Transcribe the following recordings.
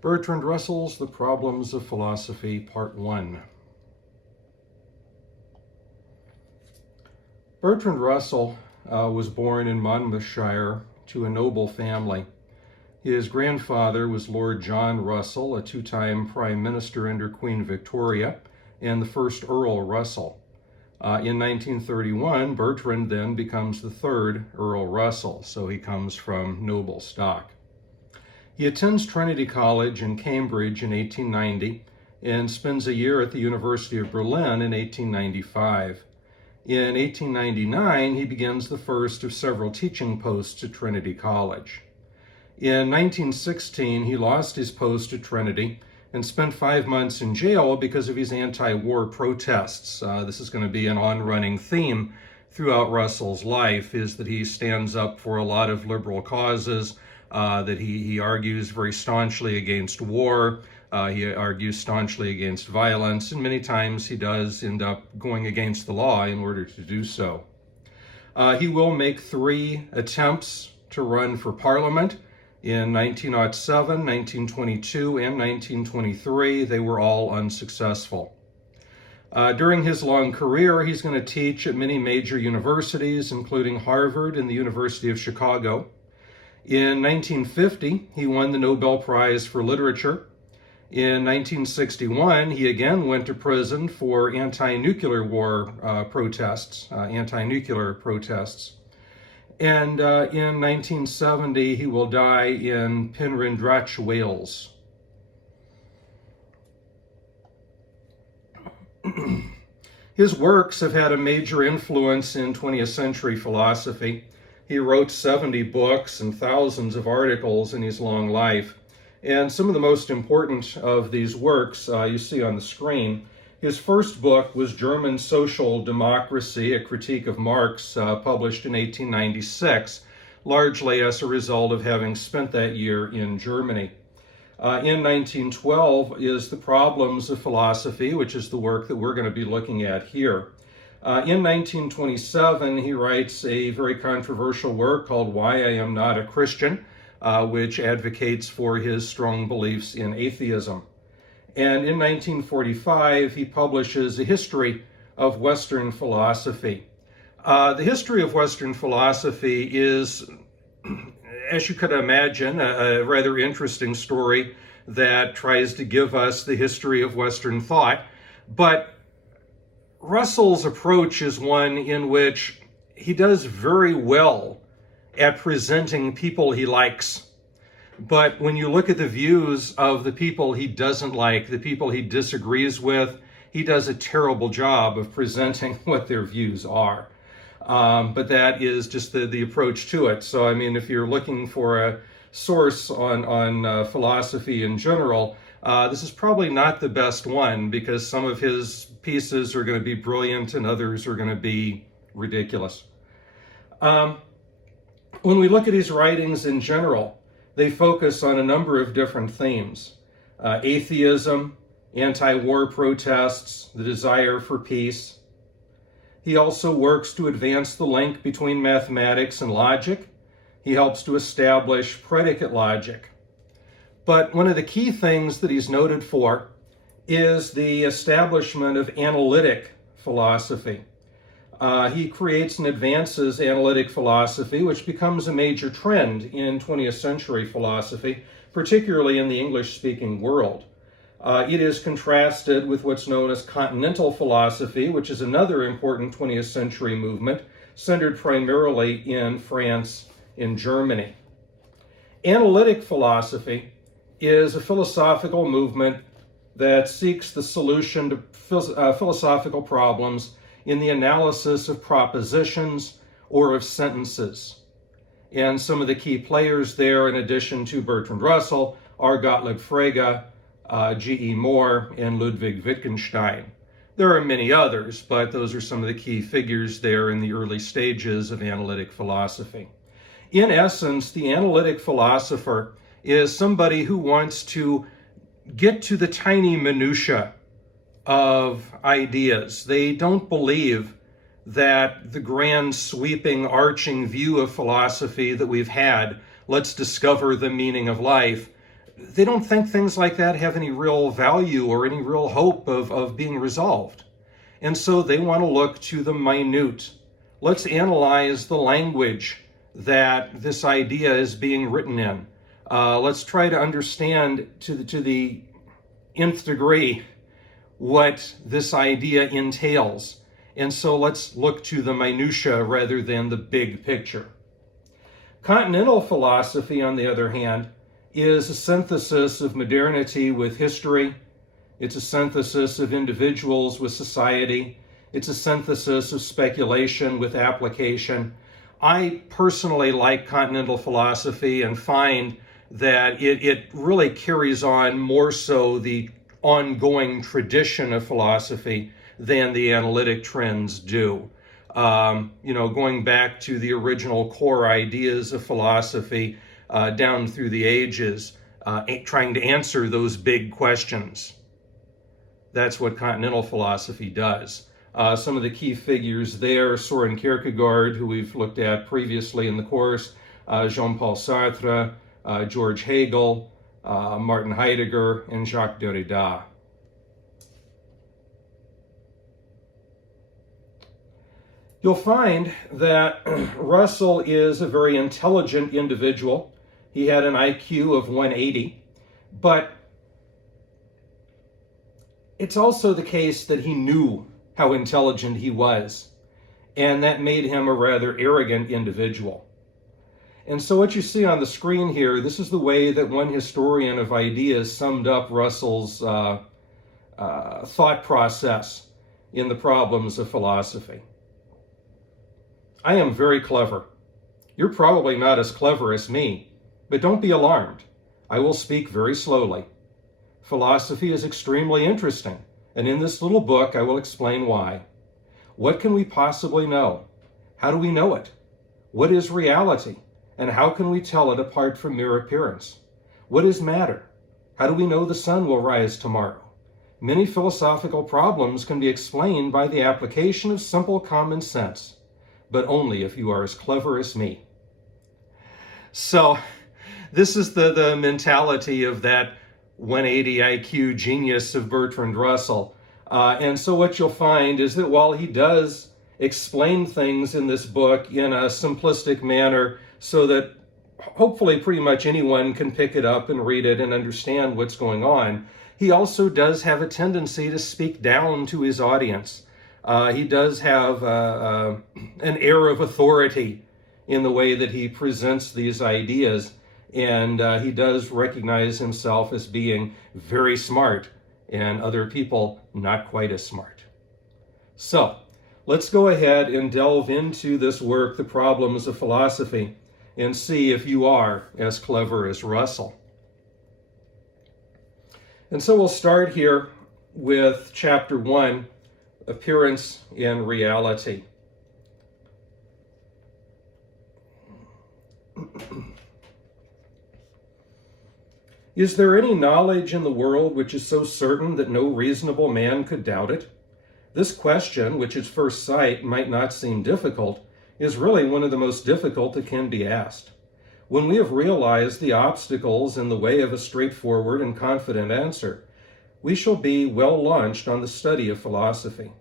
Bertrand Russell's The Problems of Philosophy, Part 1. Bertrand Russell was born in Monmouthshire to a noble family. His grandfather was Lord John Russell, a two-time Prime Minister under Queen Victoria, and the first Earl Russell. In 1931, Bertrand then becomes the third Earl Russell, so he comes from noble stock. He attends Trinity College in Cambridge in 1890 and spends a year at the University of Berlin in 1895. In 1899, he begins the first of several teaching posts at Trinity College. In 1916, he lost his post at Trinity and spent 5 months in jail because of his anti-war protests. This is going to be an on-running theme throughout Russell's life, is that he stands up for a lot of liberal causes, that he argues very staunchly against war, he argues staunchly against violence, and many times he does end up going against the law in order to do so. He will make 3 attempts to run for Parliament. In 1907, 1922, and 1923, they were all unsuccessful. During his long career, he's going to teach at many major universities, including Harvard and the University of Chicago. In 1950, he won the Nobel Prize for Literature. In 1961, he again went to prison for anti-nuclear protests. And in 1970, he will die in Penrhyndrach, Wales. His works have had a major influence in 20th century philosophy. He wrote 70 books and thousands of articles in his long life. And some of the most important of these works you see on the screen. His first book was German Social Democracy, a critique of Marx, published in 1896, largely as a result of having spent that year in Germany. In 1912 is The Problems of Philosophy, which is the work that we're going to be looking at here. In 1927, he writes a very controversial work called Why I Am Not a Christian, which advocates for his strong beliefs in atheism. And in 1945, he publishes a history of Western philosophy. The history of Western philosophy is, as you could imagine, a rather interesting story that tries to give us the history of Western thought. But Russell's approach is one in which he does very well at presenting people he likes. But when you look at the views of the people he doesn't like, the people he disagrees with, he does a terrible job of presenting what their views are. But that is just the approach to it. So, I mean, if you're looking for a source on philosophy in general, this is probably not the best one, because some of his pieces are going to be brilliant and others are going to be ridiculous. When we look at his writings in general, they focus on a number of different themes. Atheism, anti-war protests, the desire for peace. He also works to advance the link between mathematics and logic. He helps to establish predicate logic. But one of the key things that he's noted for is the establishment of analytic philosophy. He creates and advances analytic philosophy, which becomes a major trend in 20th century philosophy, particularly in the English-speaking world. It is contrasted with what's known as Continental philosophy, which is another important 20th century movement, centered primarily in France and Germany. Analytic philosophy is a philosophical movement that seeks the solution to philosophical problems in the analysis of propositions or of sentences. And some of the key players there, in addition to Bertrand Russell, are Gottlob Frege, G.E. Moore, and Ludwig Wittgenstein. There are many others, but those are some of the key figures there in the early stages of analytic philosophy. In essence, the analytic philosopher is somebody who wants to get to the tiny minutiae of ideas. They don't believe that the grand sweeping arching view of philosophy that we've had, let's discover the meaning of life, they don't think things like that have any real value or any real hope of being resolved. And so they want to look to the minute. Let's analyze the language that this idea is being written in. Let's try to understand to the nth degree what this idea entails. And so let's look to the minutiae rather than the big picture. Continental philosophy, on the other hand, is a synthesis of modernity with history. It's a synthesis of individuals with society. It's a synthesis of speculation with application. I personally like Continental philosophy and find that it really carries on more so the ongoing tradition of philosophy than the analytic trends do. Going back to the original core ideas of philosophy down through the ages, trying to answer those big questions. That's what Continental philosophy does. Some of the key figures there: Soren Kierkegaard, who we've looked at previously in the course, Jean-Paul Sartre, George Hegel, Martin Heidegger, and Jacques Derrida. You'll find that Russell is a very intelligent individual. He had an IQ of 180, but it's also the case that he knew how intelligent he was, and that made him a rather arrogant individual. And so what you see on the screen here, this is the way that one historian of ideas summed up Russell's thought process in the problems of philosophy. I am very clever. You're probably not as clever as me, but don't be alarmed. I will speak very slowly. Philosophy is extremely interesting, and in this little book I will explain why. What can we possibly know? How do we know it? What is reality? And how can we tell it apart from mere appearance? What is matter? How do we know the sun will rise tomorrow? Many philosophical problems can be explained by the application of simple common sense, but only if you are as clever as me. So this is the mentality of that 180 IQ genius of Bertrand Russell. And so what you'll find is that while he does explain things in this book in a simplistic manner so that hopefully pretty much anyone can pick it up and read it and understand what's going on, he also does have a tendency to speak down to his audience. He does have an air of authority in the way that he presents these ideas, and he does recognize himself as being very smart and other people not quite as smart. So let's go ahead and delve into this work, The Problems of Philosophy, and see if you are as clever as Russell. And so we'll start here with chapter 1, Appearance and Reality. Is there any knowledge in the world which is so certain that no reasonable man could doubt it? This question, which at first sight might not seem difficult, is really one of the most difficult that can be asked. When we have realized the obstacles in the way of a straightforward and confident answer, we shall be well launched on the study of philosophy.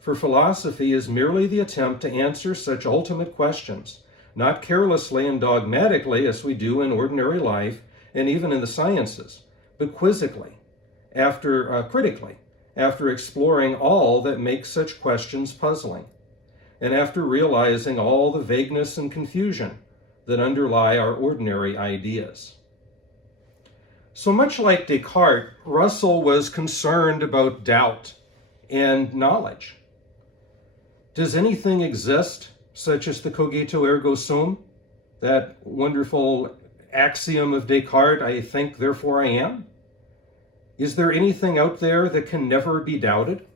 For philosophy is merely the attempt to answer such ultimate questions, not carelessly and dogmatically as we do in ordinary life and even in the sciences, but quizzically, critically, after exploring all that makes such questions puzzling, and after realizing all the vagueness and confusion that underlie our ordinary ideas. So much like Descartes, Russell was concerned about doubt and knowledge. Does anything exist, such as the cogito ergo sum, that wonderful axiom of Descartes, I think, therefore I am? Is there anything out there that can never be doubted?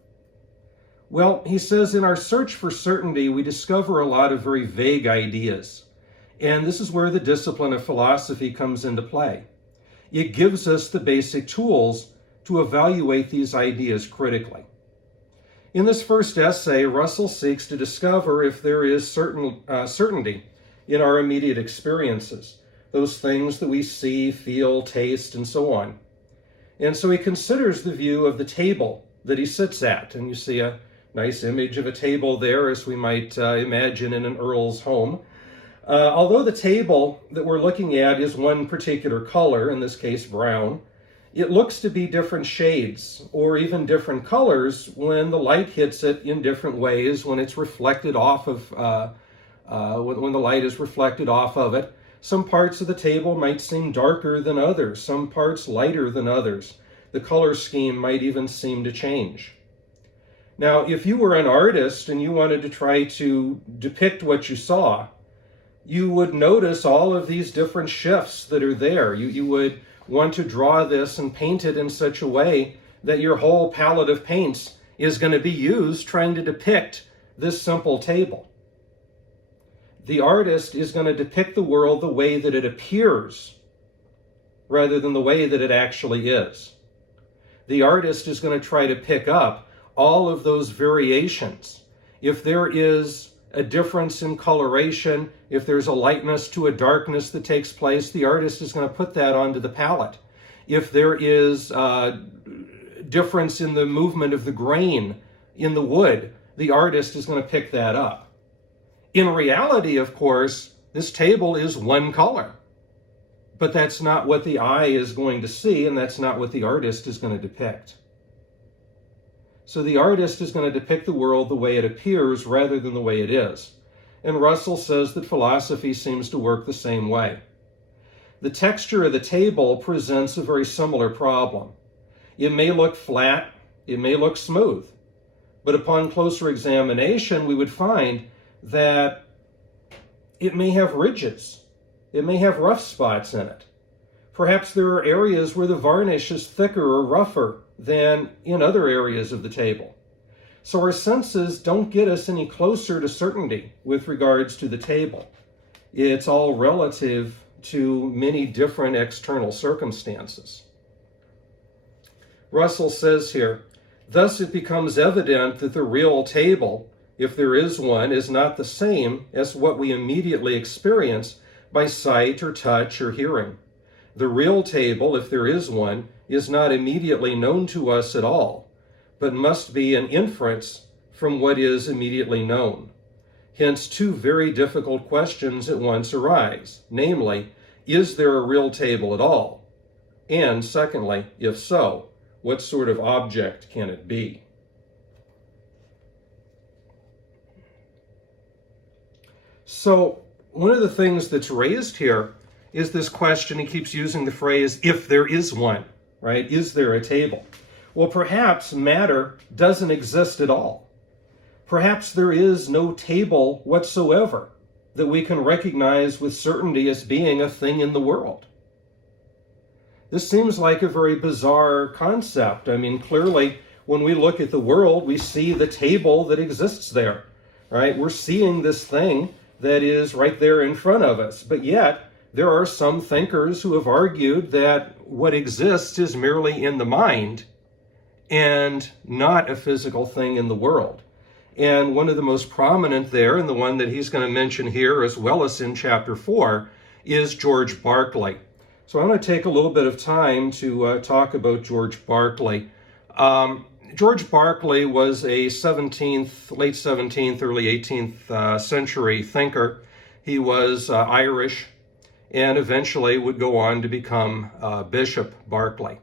Well, he says, in our search for certainty, we discover a lot of very vague ideas. And this is where the discipline of philosophy comes into play. It gives us the basic tools to evaluate these ideas critically. In this first essay, Russell seeks to discover if there is certainty in our immediate experiences, those things that we see, feel, taste, and so on. And so he considers the view of the table that he sits at. And you see a nice image of a table there, as we might imagine in an earl's home. Although the table that we're looking at is one particular color, in this case brown, it looks to be different shades or even different colors when the light hits it in different ways, when it's reflected off of, when the light is reflected off of it. Some parts of the table might seem darker than others, some parts lighter than others. The color scheme might even seem to change. Now, if you were an artist and you wanted to try to depict what you saw, you would notice all of these different shifts that are there. You would want to draw this and paint it in such a way that your whole palette of paints is going to be used trying to depict this simple table. The artist is going to depict the world the way that it appears rather than the way that it actually is. The artist is going to try to pick up all of those variations. If there is a difference in coloration, if there's a lightness to a darkness that takes place, the artist is going to put that onto the palette. If there is a difference in the movement of the grain in the wood, the artist is going to pick that up. In reality, of course, this table is one color, but that's not what the eye is going to see, and that's not what the artist is going to depict. So the artist is going to depict the world the way it appears rather than the way it is. And Russell says that philosophy seems to work the same way. The texture of the table presents a very similar problem. It may look flat, it may look smooth, but upon closer examination, we would find that it may have ridges, it may have rough spots in it. Perhaps there are areas where the varnish is thicker or rougher than in other areas of the table. So our senses don't get us any closer to certainty with regards to the table. It's all relative to many different external circumstances. Russell says here, thus it becomes evident that the real table, if there is one, is not the same as what we immediately experience by sight or touch or hearing. The real table, if there is one, is not immediately known to us at all, but must be an inference from what is immediately known. Hence, two very difficult questions at once arise, namely, is there a real table at all? And secondly, if so, what sort of object can it be? So, one of the things that's raised here is this question. He keeps using the phrase, if there is one, right? Is there a table? Well, perhaps matter doesn't exist at all. Perhaps there is no table whatsoever that we can recognize with certainty as being a thing in the world. This seems like a very bizarre concept. I mean, clearly, when we look at the world, we see the table that exists there, right? We're seeing this thing that is right there in front of us, but yet, there are some thinkers who have argued that what exists is merely in the mind and not a physical thing in the world. And one of the most prominent there, and the one that he's going to mention here as well as in chapter 4, is George Berkeley. So I'm going to take a little bit of time to talk about George Berkeley. George Berkeley was a late 17th, early 18th century thinker. He was Irish, and eventually would go on to become Bishop Berkeley.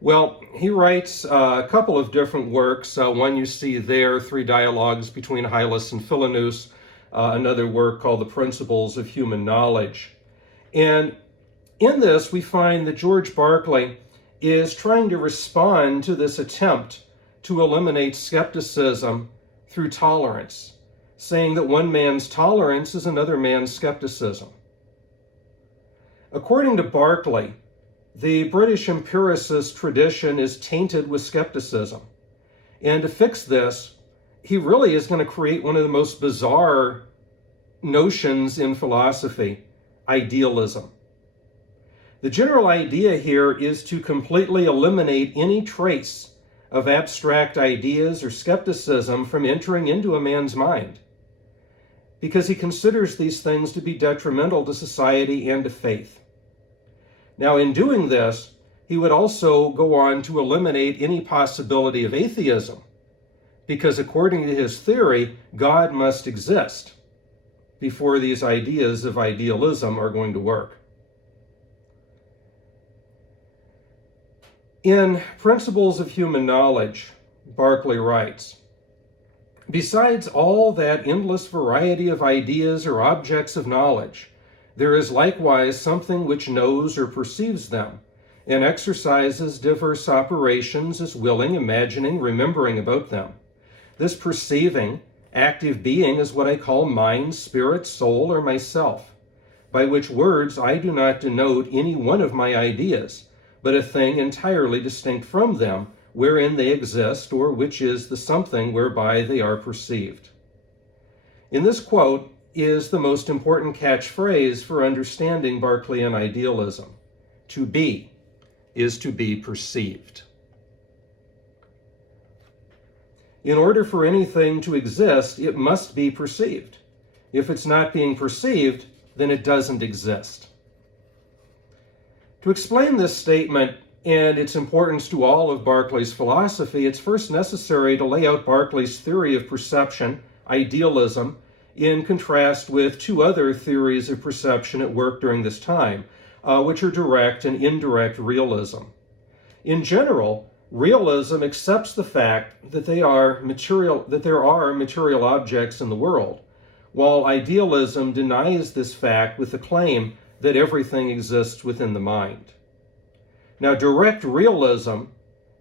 Well, he writes a couple of different works. One you see there, 3 dialogues between Hylas and Philoneus, another work called The Principles of Human Knowledge. And in this, we find that George Berkeley is trying to respond to this attempt to eliminate skepticism through tolerance, saying that one man's tolerance is another man's skepticism. According to Berkeley, the British empiricist tradition is tainted with skepticism. And to fix this, he really is going to create one of the most bizarre notions in philosophy, idealism. The general idea here is to completely eliminate any trace of abstract ideas or skepticism from entering into a man's mind. because he considers these things to be detrimental to society and to faith. Now, in doing this, he would also go on to eliminate any possibility of atheism, because according to his theory, God must exist before these ideas of idealism are going to work. In Principles of Human Knowledge, Berkeley writes, "Besides all that endless variety of ideas or objects of knowledge, there is likewise something which knows or perceives them, and exercises diverse operations as willing, imagining, remembering about them. This perceiving, active being is what I call mind, spirit, soul, or myself, by which words I do not denote any one of my ideas, but a thing entirely distinct from them, wherein they exist, or which is the something whereby they are perceived." In this quote is the most important catchphrase for understanding Berkeleyan idealism. To be is to be perceived. In order for anything to exist, it must be perceived. If it's not being perceived, then it doesn't exist. To explain this statement and its importance to all of Berkeley's philosophy, it's first necessary to lay out Berkeley's theory of perception, idealism, in contrast with two other theories of perception at work during this time, which are direct and indirect realism. In general, realism accepts the fact that there are material objects in the world, while idealism denies this fact with the claim that everything exists within the mind. Now, direct realism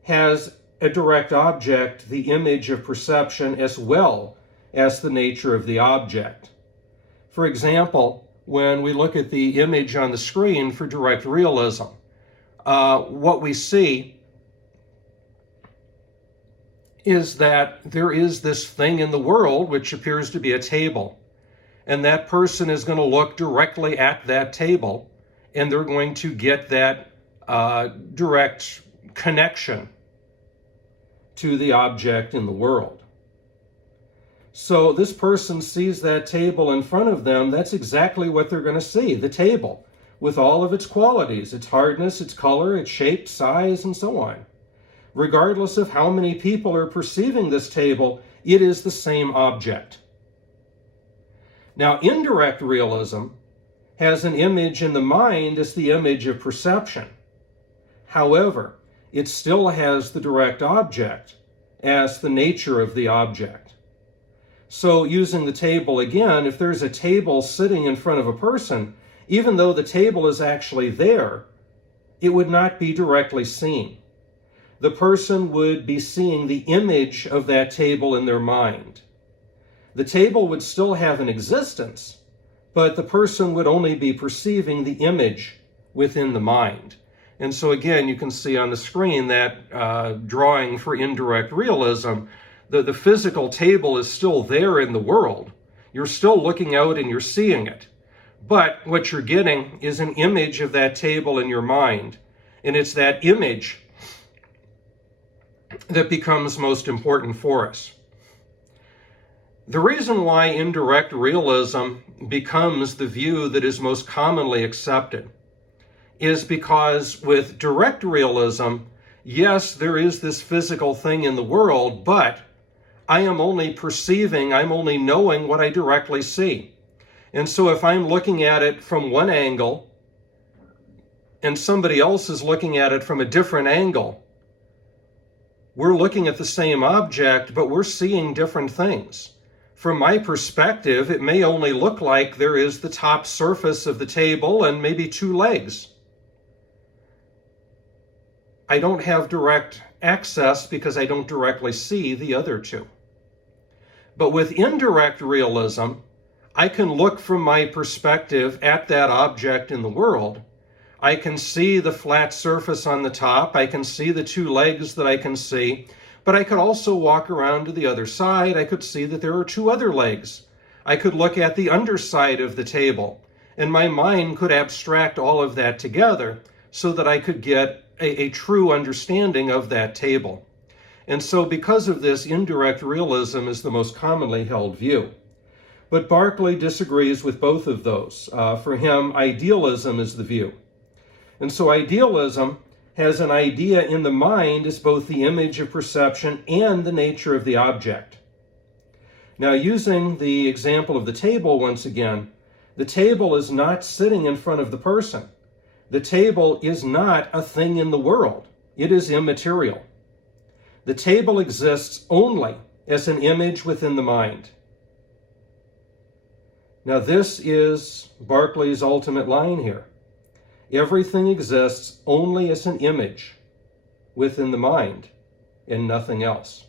has a direct object, the image of perception, as well as the nature of the object. For example, when we look at the image on the screen for direct realism, what we see is that there is this thing in the world which appears to be a table, and that person is going to look directly at that table, and they're going to get that direct connection to the object in the world. So this person sees that table in front of them. That's exactly what they're going to see, the table, with all of its qualities, its hardness, its color, its shape, size, and so on. Regardless of how many people are perceiving this table, it is the same object. Now, indirect realism has an image in the mind as the image of perception. However, it still has the direct object as the nature of the object. So, using the table again, if there's a table sitting in front of a person, even though the table is actually there, it would not be directly seen. The person would be seeing the image of that table in their mind. The table would still have an existence, but the person would only be perceiving the image within the mind. And so again, you can see on the screen that drawing for indirect realism, the physical table is still there in the world. You're still looking out and you're seeing it. But what you're getting is an image of that table in your mind. And it's that image that becomes most important for us. The reason why indirect realism becomes the view that is most commonly accepted is because with direct realism, yes, there is this physical thing in the world, but I am only perceiving, I'm only knowing what I directly see. And so if I'm looking at it from one angle and somebody else is looking at it from a different angle, we're looking at the same object, but we're seeing different things. From my perspective, it may only look like there is the top surface of the table and maybe two legs. I don't have direct access because I don't directly see the other two. But with indirect realism, I can look from my perspective at that object in the world. I can see the flat surface on the top. I can see the two legs that I can see. But I could also walk around to the other side. I could see that there are two other legs. I could look at the underside of the table. And my mind could abstract all of that together so that I could get a true understanding of that table. And so because of this, indirect realism is the most commonly held view. But Berkeley disagrees with both of those. For him, idealism is the view. And so idealism has an idea in the mind as both the image of perception and the nature of the object. Now, using the example of the table once again, the table is not sitting in front of the person. The table is not a thing in the world. It is immaterial. The table exists only as an image within the mind. Now, this is Berkeley's ultimate line here. Everything exists only as an image within the mind and nothing else.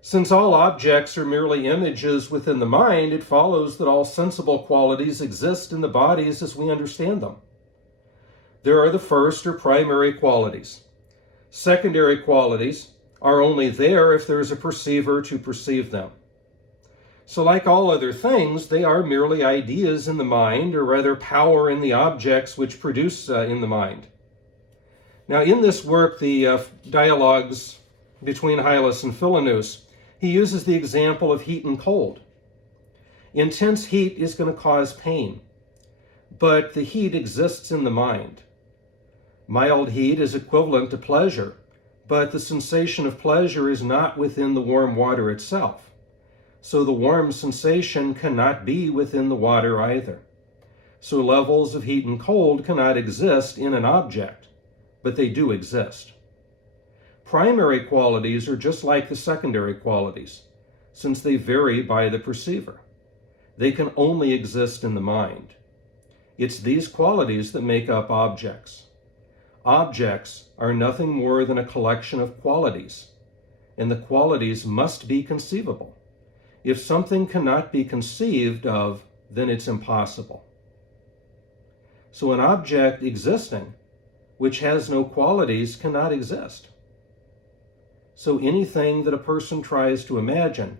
Since all objects are merely images within the mind, it follows that all sensible qualities exist in the bodies as we understand them. There are the first or primary qualities. Secondary qualities are only there if there is a perceiver to perceive them. So like all other things, they are merely ideas in the mind, or rather power in the objects which produce in the mind. Now in this work, the dialogues between Hylas and Philoneus, he uses the example of heat and cold. Intense heat is going to cause pain, but the heat exists in the mind. Mild heat is equivalent to pleasure, but the sensation of pleasure is not within the warm water itself. So the warm sensation cannot be within the water either. So levels of heat and cold cannot exist in an object, but they do exist. Primary qualities are just like the secondary qualities, since they vary by the perceiver. They can only exist in the mind. It's these qualities that make up objects. Objects are nothing more than a collection of qualities, and the qualities must be conceivable. If something cannot be conceived of, then it's impossible. So an object existing, which has no qualities, cannot exist. So anything that a person tries to imagine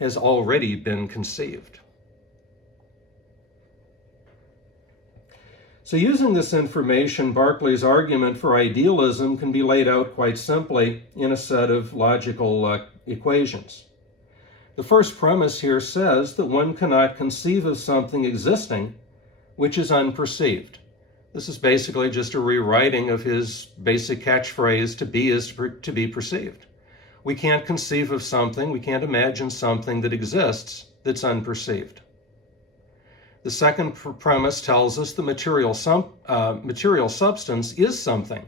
has already been conceived. So using this information, Berkeley's argument for idealism can be laid out quite simply in a set of logical equations. The first premise here says that one cannot conceive of something existing which is unperceived. This is basically just a rewriting of his basic catchphrase, to be is to be perceived. We can't conceive of something, we can't imagine something that exists that's unperceived. The second premise tells us the material substance is something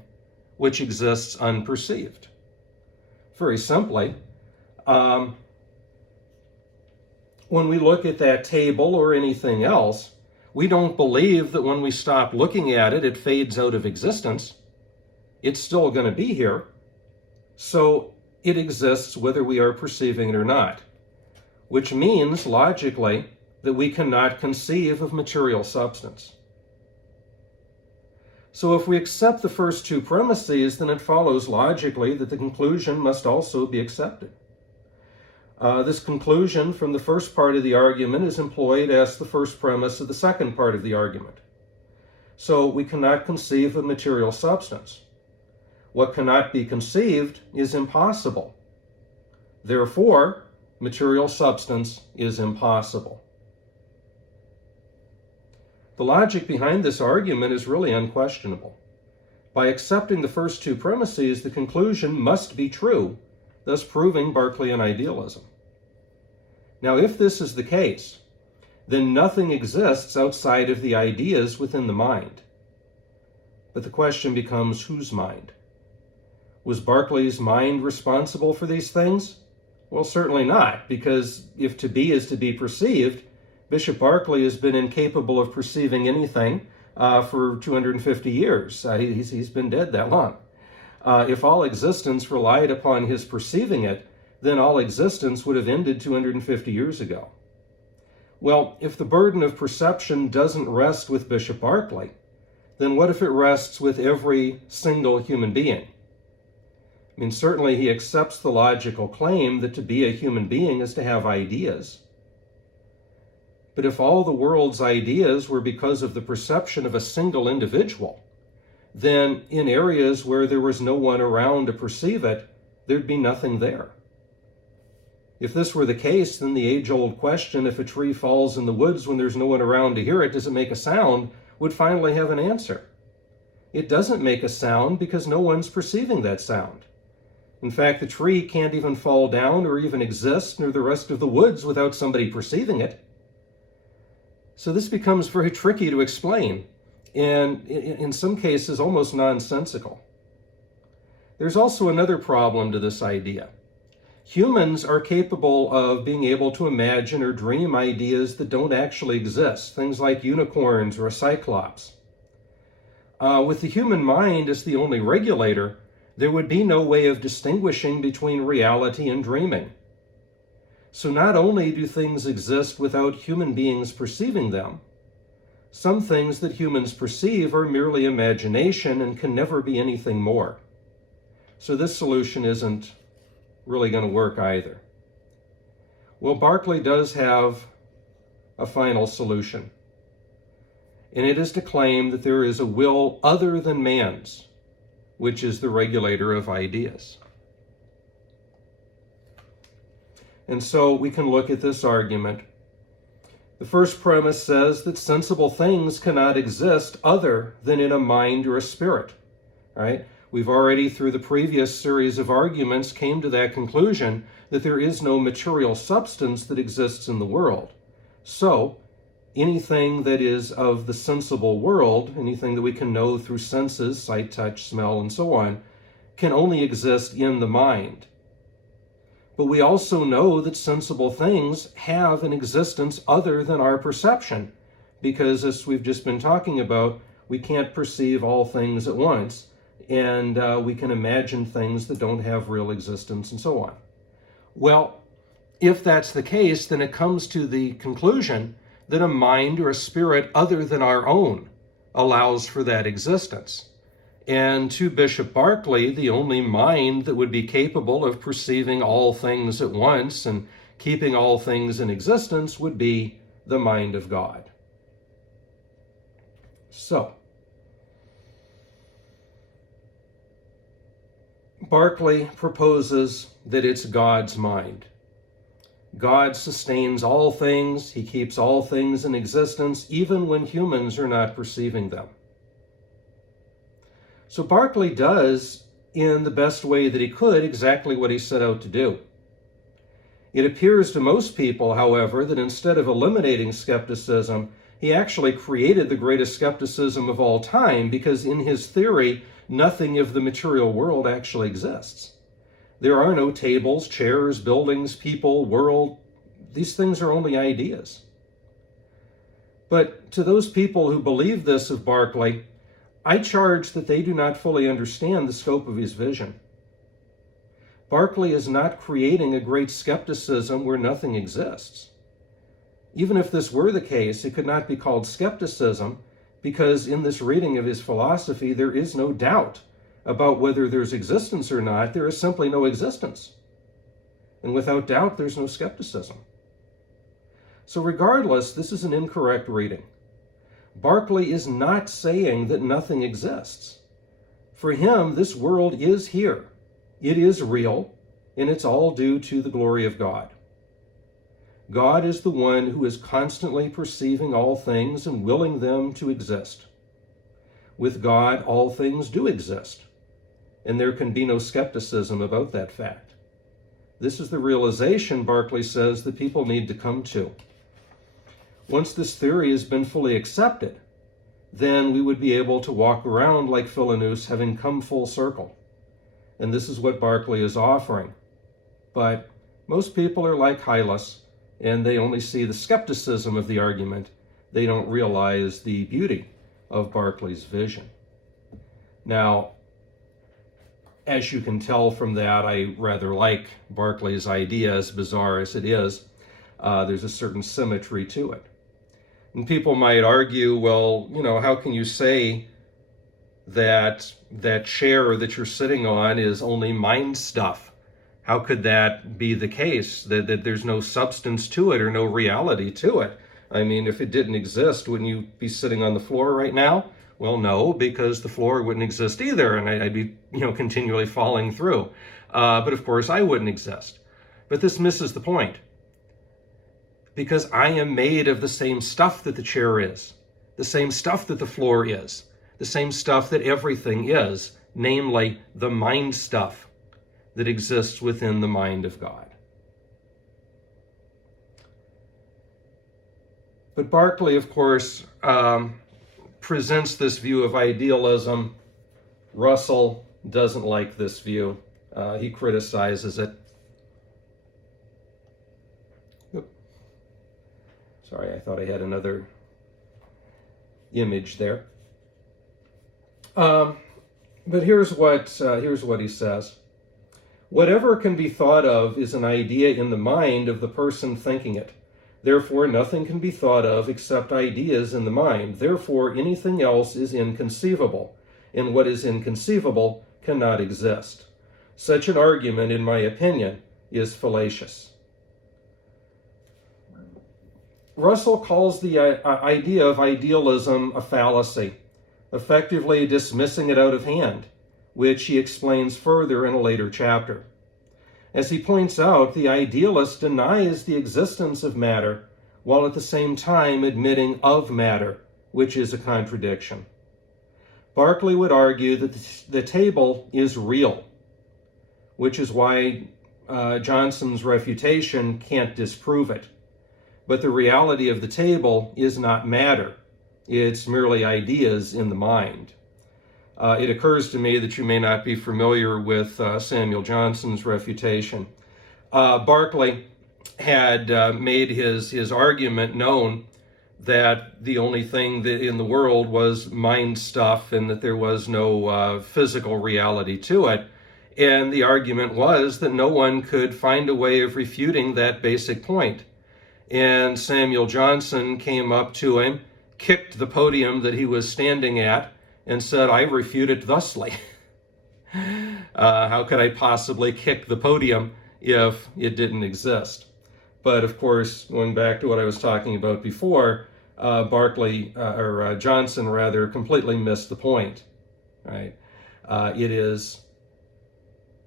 which exists unperceived. Very simply, when we look at that table or anything else, we don't believe that when we stop looking at it, it fades out of existence. It's still going to be here. So it exists whether we are perceiving it or not, which means logically that we cannot conceive of material substance. So if we accept the first two premises, then it follows logically that the conclusion must also be accepted. This conclusion from the first part of the argument is employed as the first premise of the second part of the argument. So we cannot conceive of material substance. What cannot be conceived is impossible. Therefore, material substance is impossible. The logic behind this argument is really unquestionable. By accepting the first two premises, the conclusion must be true, thus proving Berkeleyan idealism. Now, if this is the case, then nothing exists outside of the ideas within the mind. But the question becomes, whose mind? Was Berkeley's mind responsible for these things? Well, certainly not, because if to be is to be perceived, Bishop Berkeley has been incapable of perceiving anything for 250 years. He's been dead that long. If all existence relied upon his perceiving it, then all existence would have ended 250 years ago. Well, if the burden of perception doesn't rest with Bishop Berkeley, then what if it rests with every single human being? I mean, certainly he accepts the logical claim that to be a human being is to have ideas. But if all the world's ideas were because of the perception of a single individual, then in areas where there was no one around to perceive it, there'd be nothing there. If this were the case, then the age-old question, if a tree falls in the woods when there's no one around to hear it, does it make a sound, would finally have an answer. It doesn't make a sound because no one's perceiving that sound. In fact, the tree can't even fall down or even exist, nor the rest of the woods, without somebody perceiving it. So this becomes very tricky to explain, and in some cases almost nonsensical. There's also another problem to this idea. Humans are capable of being able to imagine or dream ideas that don't actually exist, things like unicorns or a cyclops. With the human mind as the only regulator, there would be no way of distinguishing between reality and dreaming. So not only do things exist without human beings perceiving them, some things that humans perceive are merely imagination and can never be anything more. So this solution isn't really going to work either. Well, Berkeley does have a final solution, and it is to claim that there is a will other than man's, which is the regulator of ideas. And so we can look at this argument. The first premise says that sensible things cannot exist other than in a mind or a spirit, right? We've already, through the previous series of arguments, came to that conclusion that there is no material substance that exists in the world. So, anything that is of the sensible world, anything that we can know through senses, sight, touch, smell, and so on, can only exist in the mind. But we also know that sensible things have an existence other than our perception, because as we've just been talking about, we can't perceive all things at once, and we can imagine things that don't have real existence and so on. Well, if that's the case, then it comes to the conclusion that a mind or a spirit other than our own allows for that existence. And to Bishop Berkeley, the only mind that would be capable of perceiving all things at once and keeping all things in existence would be the mind of God. So, Berkeley proposes that it's God's mind. God sustains all things. He keeps all things in existence, even when humans are not perceiving them. So Berkeley does, in the best way that he could, exactly what he set out to do. It appears to most people, however, that instead of eliminating skepticism, he actually created the greatest skepticism of all time, because in his theory, nothing of the material world actually exists. There are no tables, chairs, buildings, people, world. These things are only ideas. But to those people who believe this of Berkeley, I charge that they do not fully understand the scope of his vision. Berkeley is not creating a great skepticism where nothing exists. Even if this were the case, it could not be called skepticism, because in this reading of his philosophy, there is no doubt about whether there's existence or not. There is simply no existence. And without doubt, there's no skepticism. So regardless, this is an incorrect reading. Berkeley is not saying that nothing exists. For him, this world is here. It is real, and it's all due to the glory of God. God is the one who is constantly perceiving all things and willing them to exist. With God, all things do exist, and there can be no skepticism about that fact. This is the realization, Berkeley says, that people need to come to. Once this theory has been fully accepted, then we would be able to walk around like Philanus, having come full circle. And this is what Berkeley is offering. But most people are like Hylas, and they only see the skepticism of the argument. They don't realize the beauty of Berkeley's vision. Now, as you can tell from that, I rather like Berkeley's idea, as bizarre as it is. There's a certain symmetry to it. And people might argue, well, how can you say that that chair that you're sitting on is only mind stuff? How could that be the case, that there's no substance to it or no reality to it? I mean, if it didn't exist, wouldn't you be sitting on the floor right now? Well, no, because the floor wouldn't exist either, and I'd be, continually falling through. But of course, I wouldn't exist. But this misses the point. Because I am made of the same stuff that the chair is, the same stuff that the floor is, the same stuff that everything is, namely the mind stuff that exists within the mind of God. But Berkeley, of course, presents this view of idealism. Russell doesn't like this view. He criticizes it. Sorry, I thought I had another image there. But here's what he says. Whatever can be thought of is an idea in the mind of the person thinking it. Therefore, nothing can be thought of except ideas in the mind. Therefore, anything else is inconceivable, and what is inconceivable cannot exist. Such an argument, in my opinion, is fallacious. Russell calls the idea of idealism a fallacy, effectively dismissing it out of hand, which he explains further in a later chapter. As he points out, the idealist denies the existence of matter, while at the same time admitting of matter, which is a contradiction. Berkeley would argue that the table is real, which is why Johnson's refutation can't disprove it. But the reality of the table is not matter. It's merely ideas in the mind. It occurs to me that you may not be familiar with Samuel Johnson's refutation. Berkeley had made his argument known that the only thing that in the world was mind stuff and that there was no physical reality to it. And the argument was that no one could find a way of refuting that basic point. And Samuel Johnson came up to him, kicked the podium that he was standing at, and said, "I refute it thusly." How could I possibly kick the podium if it didn't exist? But of course, going back to what I was talking about before, Johnson rather completely missed the point. Right? It is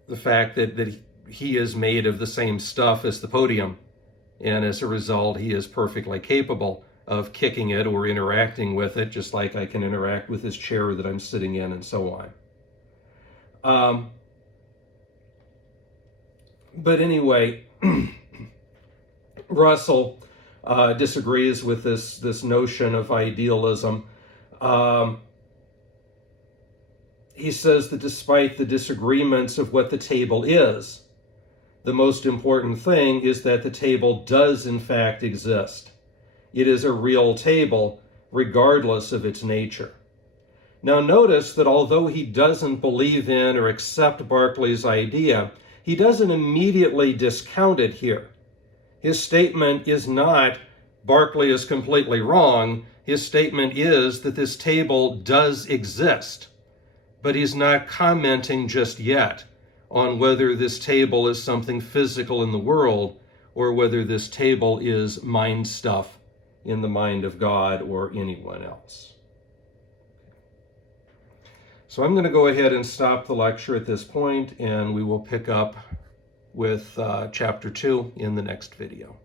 the fact that he is made of the same stuff as the podium. And as a result, he is perfectly capable of kicking it or interacting with it, just like I can interact with this chair that I'm sitting in and so on. But anyway, Russell disagrees with this notion of idealism. He says that despite the disagreements of what the table is, the most important thing is that the table does in fact exist. It is a real table, regardless of its nature. Now notice that although he doesn't believe in or accept Berkeley's idea, he doesn't immediately discount it here. His statement is not, Berkeley is completely wrong. His statement is that this table does exist, but he's not commenting just yet on whether this table is something physical in the world or whether this table is mind stuff in the mind of God or anyone else. So I'm going to go ahead and stop the lecture at this point, and we will pick up with chapter 2 in the next video.